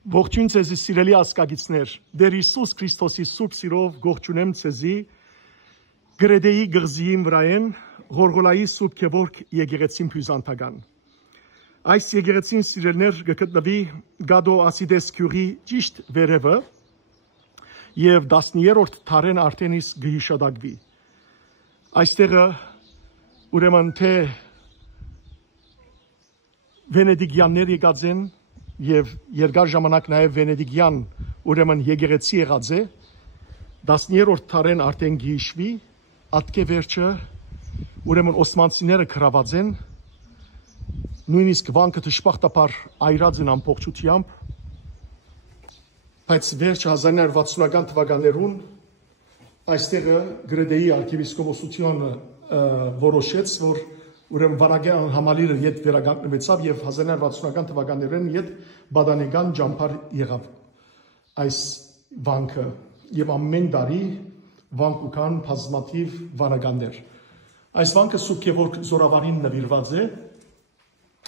Ողջույն ցեզի սիրելի ազգագիցներ, Տեր Հիսուս Քրիստոսի սուրբ սիրով ողջունեմ ցեզի Գրեդեի գղզիին վրայեն Ղորղոլայի սուրբ Գևորգ եկեղեցին Փյուզանտական։ Այս եկեղեցին սիրելներ գտնվի Գադո Ասիդես քյուրի ճիշտ վերևը եւ 10-րդ դարեն արդեն իսկ գհիշադակվի։ Այստեղը ուրեմն թե վենեդիկյաններ եկած են եւ երկար ժամանակ նաեւ վենեդիկյան ուրեմն եկեղեցի եղած է 10-րդ դարեն արդեն գիշվի ատկե վերջը ուրեմն օսմանցիները գրաված են նույնիսկ վանքը դժբախտաբար այրած են ամբողջությամբ բայց վերջը 1960-ական թվականներուն այստեղը Գրեդեի arczepiskopոսությունը որոշեց որ ուրեմն վանական համալիրը իդ վերականգնվեցավ եւ 1960-ական թվականներին իդ բադանեգան ջամփար եղավ այս վանքը եւ ամեն տարի վանկուկան բազմաթիվ վանականներ այս վանքը Սուրբ Գևորգ Զորավարին նվիրված է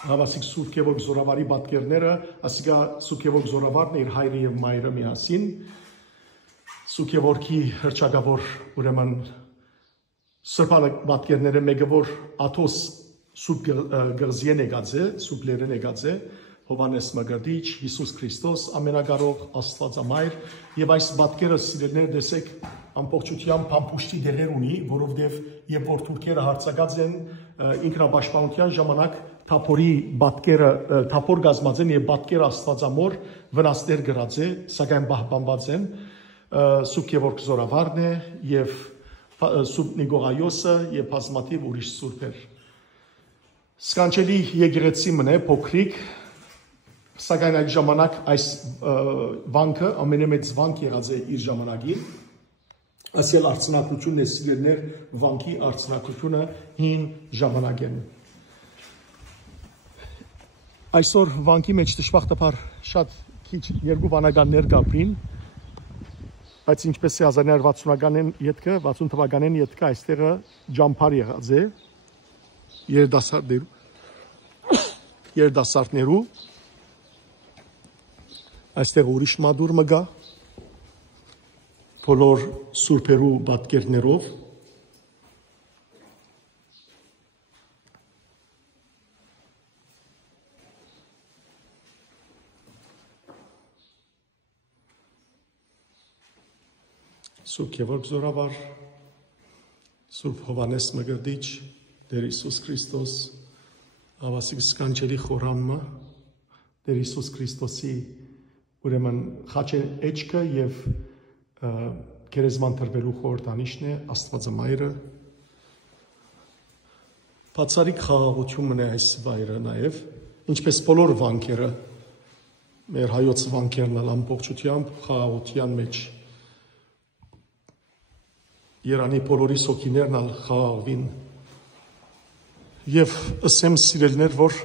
հավասիկ Սուրբ Գևորգ Զորավարի պատկերները ասիկա Սուրբ Գևորգ Զորավարն իր հայրը եւ մայրը միասին Սուրբ Գևորգի հրճագավոր ուրեմն Սրբալը պատկերները մեկը որ Աթոս Սուրբ Գղզիեն եկած է, Սուրբ Լերեն եկած է, Հովանես Մկրտիչ, Հիսուս Քրիստոս, ամենակարող Աստվածամայր եւ այս պատկերը սիրելներ տեսեք ամբողջությամբ փամփուշտի դերեր ունի, որովհետեւ երբ որ թուրքերը հարձակած են ինքնապաշտպանության ժամանակ Թափորի պատկերը Թափոր գազմած են եւ պատկերը Աստվածամոր վնասներ գրած է, սակայն պահպանված են Սուրբ Գևորգ Զորավարն է եւ Սուրբ Նիկողայոսը եւ բազմաթիվ ուրիշ սուրբեր։ Սքանչելի եկեղեցի մնե փոքրիկ, սակայն այդ ժամանակ այս վանքը ամենամեծ վանք եղած է իր ժամանակին։ Ասել արցնակությունն է սիրելներ վանքի արցնակությունը հին ժամանակեն։ Այսօր վանքի մեջ դժբախտաբար շատ քիչ երկու վանականներ կապրին բայց ինչպես է 1960-ականն յետքը 60 թվականին յետքը այստեղը ջամփար եղած է երդասարտներու այստեղ ուրիշ մադուր մգա բոլոր սուրբերու պատկերներով Սուրբ Գևորգ Զորավար, Սուրբ Հովանես Մկրտիչ, Տեր Հիսուս Քրիստոս, ավասիկ սքանչելի խորամը, Տեր Հիսուս Քրիստոսի ուրեմն խաչեն էջքը եւ գերեզման տրվելու խորհրդանիշն է Աստվածամայրը։ Բացարիք խաղաղությունն է այս վայրը նաեւ, ինչպես բոլոր վանքերը, մեր հայոց վանքերն ամբողջությամբ խաղաղության մեջ Երանի բոլորի սոքիներն ալ խաղաղվին եւ ըսեմ սիրելներ որ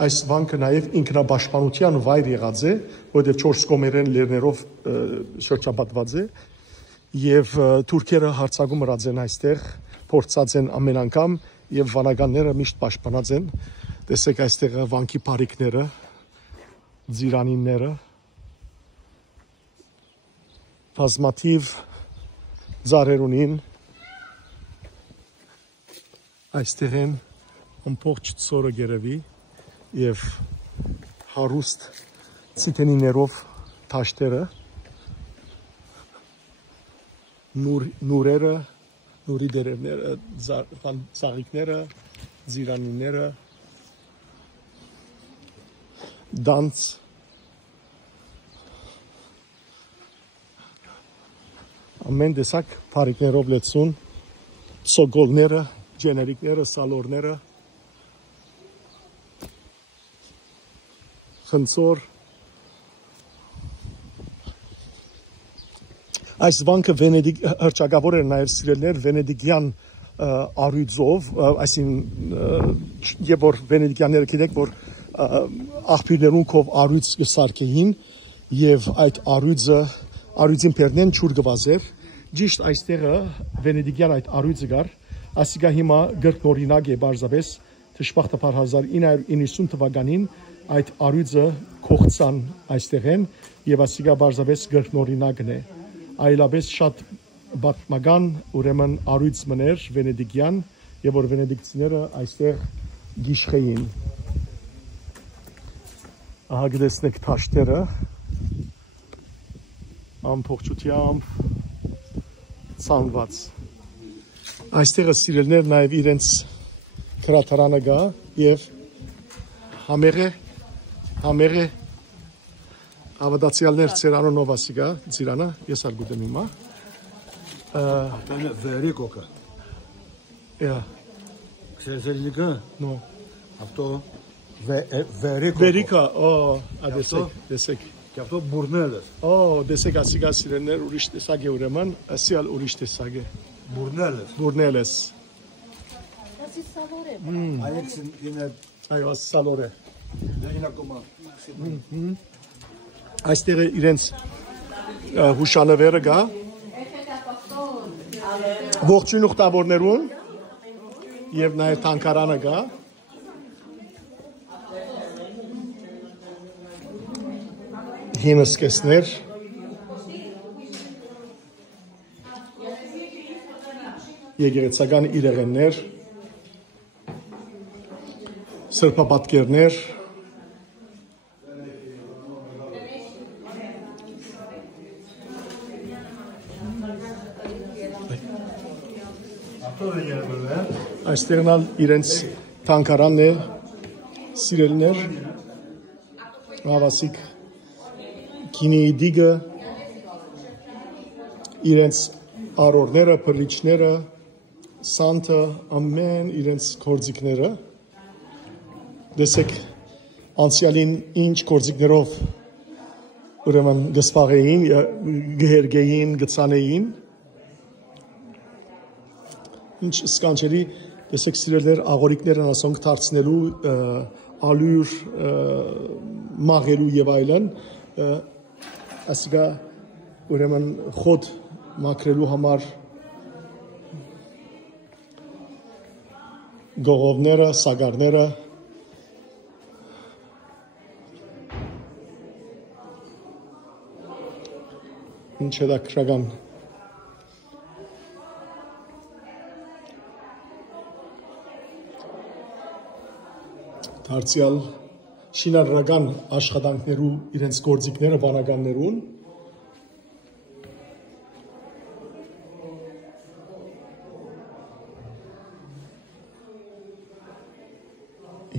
այս վանքը նաեւ ինքնապաշտպանության վայր եղած է որտեղ 4 կողմերեն լերներով շրջապատված է եւ թուրքերը հարձակում ըրած են այստեղ փորձած են ամեն անգամ եւ վանականները միշտ պաշտպանած են տեսեք այստեղ վանքի բարիկները ձիրանինները բազմաթիվ Զարերունին այստեղ են ամբողջ ծորը գերևի եւ հարուստ ցիտենիներով թաշտերը նուրերը նուրի դերևները ծաղիկները ձիրանիները դանց ամեն տեսակ բարիկներով լեցուն սոգոլները, ջեներիկները, սալորները խնձոր այս վանքը վենեդիկ հրճագավոր էր նաև սիրելներ վենեդիկյան առյուծով այսինքն եւ որ վենեդիկյանները գիտեք որ աղբյուրներուն կով առյուծ կսարքեին եւ այդ առյուծին պերնեն չուր գվազեր Ճիշտ այստեղը վենեդիկյան այդ առյուծը գար, ասիկա հիմա գրքնօրինակ է բարձավես, դժբախտաբար 1990 թվականին այդ արույցը կողցան այստեղ են եւ ասիգա բարձավես գրքնորինակն է այլապես շատ բացմական ուրեմն արույց մներ վենեդիկյան եւ որ վենեդիկցիները այստեղ գիշխեին ահա գտեսնեք թաշտերը ամփոփչությամբ ցանված այստեղը սիրելներ նաեւ իրենց քրաթարանը գա եւ համերը ավադացիալներ ցերանոնով ասիգա ծիրանը ես ալ գուտեմ հիմա Tane veri koka. Ja. Ksezelika? No. Αυτό veri koka. Վերիկա, դեսեք։ Αυτό բուրնելը։ Դեսեք ասիգա սիրելներ ուրիշ տեսակ է ուրեմն, ասիալ ուրիշ տեսակ է։ Բուրնելը։ Բուրնելես։ Ասի սալորե։ Այեցին ինը Այո, սալորե։ դայնակոմա։ Այստեղ իրենց հուշանվերը գա։ Ողջույն ուխտավորներուն եւ նաեւ թանկարանը գա։ Հինսկեսներ Եգերեցական իրեղեններ սրբապատկերներ Այստեղնալ իրենց թանկարանն է սիրելներ հավասիկ քինիի դիգը իրենց արորները, փռիչները, սանտը, ամեն իրենց կորձիկները դեսեք անցյալին ինչ կորձիկներով ուրեմն գսպաղեին, գհերգեին, գծանեին ինչ սկանչելի դեսեք սիրելներ աղորիկներն ասոնք դարձնելու ալյուր մաղելու եւ այլն ասիգա ուրեմն խոտ մաքրելու համար գողովները, սագարները ինչ է դա քրական Դարձյալ շինարարական աշխատանքներու իրենց գործիքները վանականներուն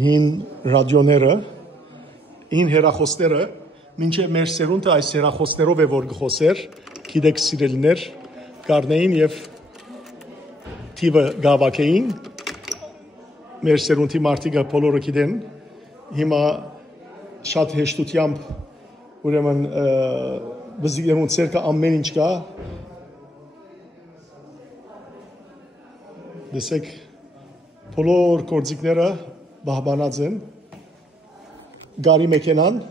հին ռադիոները, հին հեռախոսները, մինչև մեր սերունդը այս հեռախոսներով է որ գխոսեր, գիտեք սիրելիներ, կառնեին եւ թիվը գավակեին մեր սերունդի մարդիկը բոլորը գիտեն հիմա շատ հեշտությամբ ուրեմն բզիկներուն ցերկը ամեն ինչ կա դեսեք բոլոր կորձիկները բահբանած են գարի մեքենան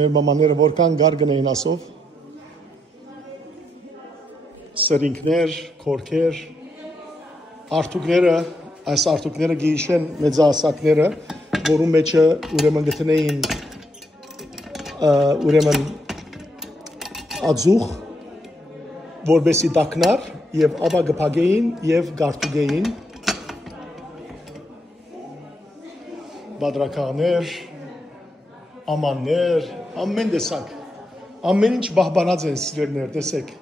մեր մամաները որքան գար գնային ասով սրինքներ, քորքեր, արտուկները, այս արտուկները գիշեն մեծահասակները, որում մեջը ուրեմն գտնեին ուրեմն ածուխ, որբեսի դակնար եւ ապա գփագեին եւ գարտուգեին բադրականներ, ամաններ, ամեն տեսակ, ամեն ինչ բահբանած են սիրելներ, տեսեք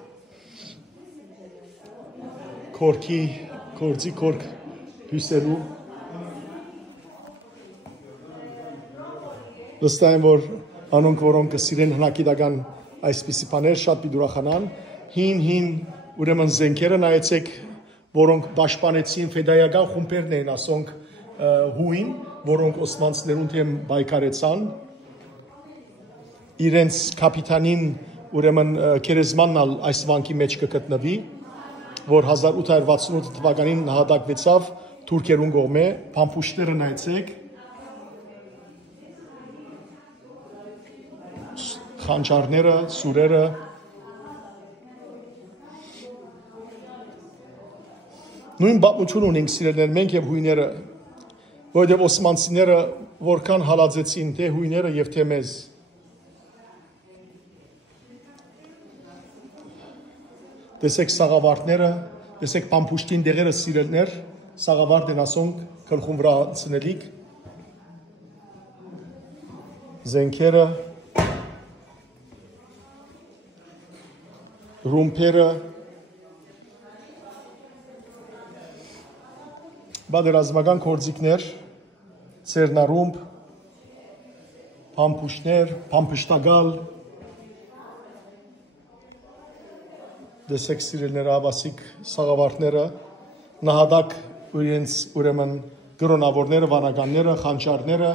Կորքի, կորձի կորք հյուսերու վստահ եմ, որ անոնք, որոնք սիրեն հնակիդական այսպիսի բաներ շատ պիտուրախանան, հին ուրեմն զենքերը նայեցեք, որոնք պաշտպանեցին ֆեդայական խումբերն էին ասոնք հույն, որոնք օսմանցիներուն թեմ բայկարեցան, իրենց կապիտանին ուրեմն քերեզմանն այս վանքի մեջ կգտնվի, որ 1868 թվականին նահատակվեցավ թուրքերուն կողմէ, փամփուշտները նայեցեք, խանջարները, սուրերը, Նույն պատմություն ունենք սիրելիներ մենք եւ հույները, որովհետեւ օսմանցիները որքան հալածեցին թե հույները եւ թե մեզ։ Տեսեք սաղավարտները, տեսեք պամփուշտին դեղերը սիրելիներ, սաղավարտ են ասոնք գլխում վրա ցնելիք։ Զենքերը, ռումպերը, բادرազմական գործիքներ, ցերնարումբ, պամփուշտներ, պամփշտագալ, դեսեք սիրելիներ ավասիկ սաղավարտները, նահատակ իրենց ուրեմն գրոնավորները, վանականները, խանճարները,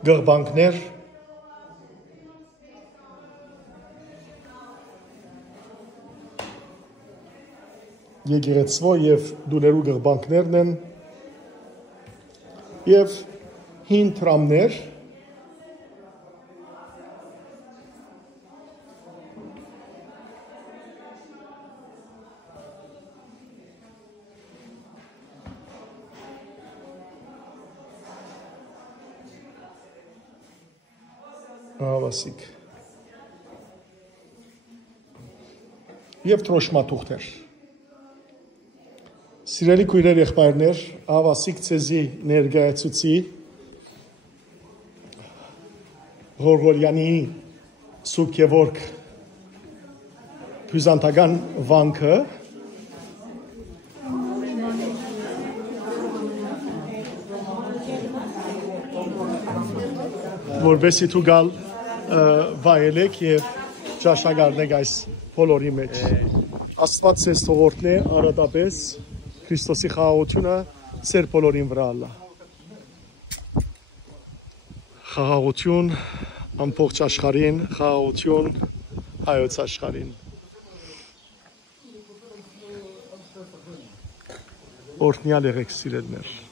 գղբանքներ, եկեղեցվո եւ դուներու գղբանքներն են եւ հին տրամներ, ավասիկ եւ տրոշմաթուղթեր։ Սիրելի քույրեր եղբայրներ, ավասիկ ցեզի ներկայացուցի Ղորգորյանի Սուրբ Գևորգ բյուզանդական վանքը, որովհետեւ դու գալ վայելեք եւ ճաշակարնեք այս բոլորի մեջ։ Աստված ձեզ թողորտնե արադապես Քրիստոսի խաղաղությունը ձեր բոլորին վրա ալա։ Խաղաղություն ամբողջ աշխարհին, խաղաղություն հայոց աշխարհին։ Օրհնյալ եղեք սիրելիներ։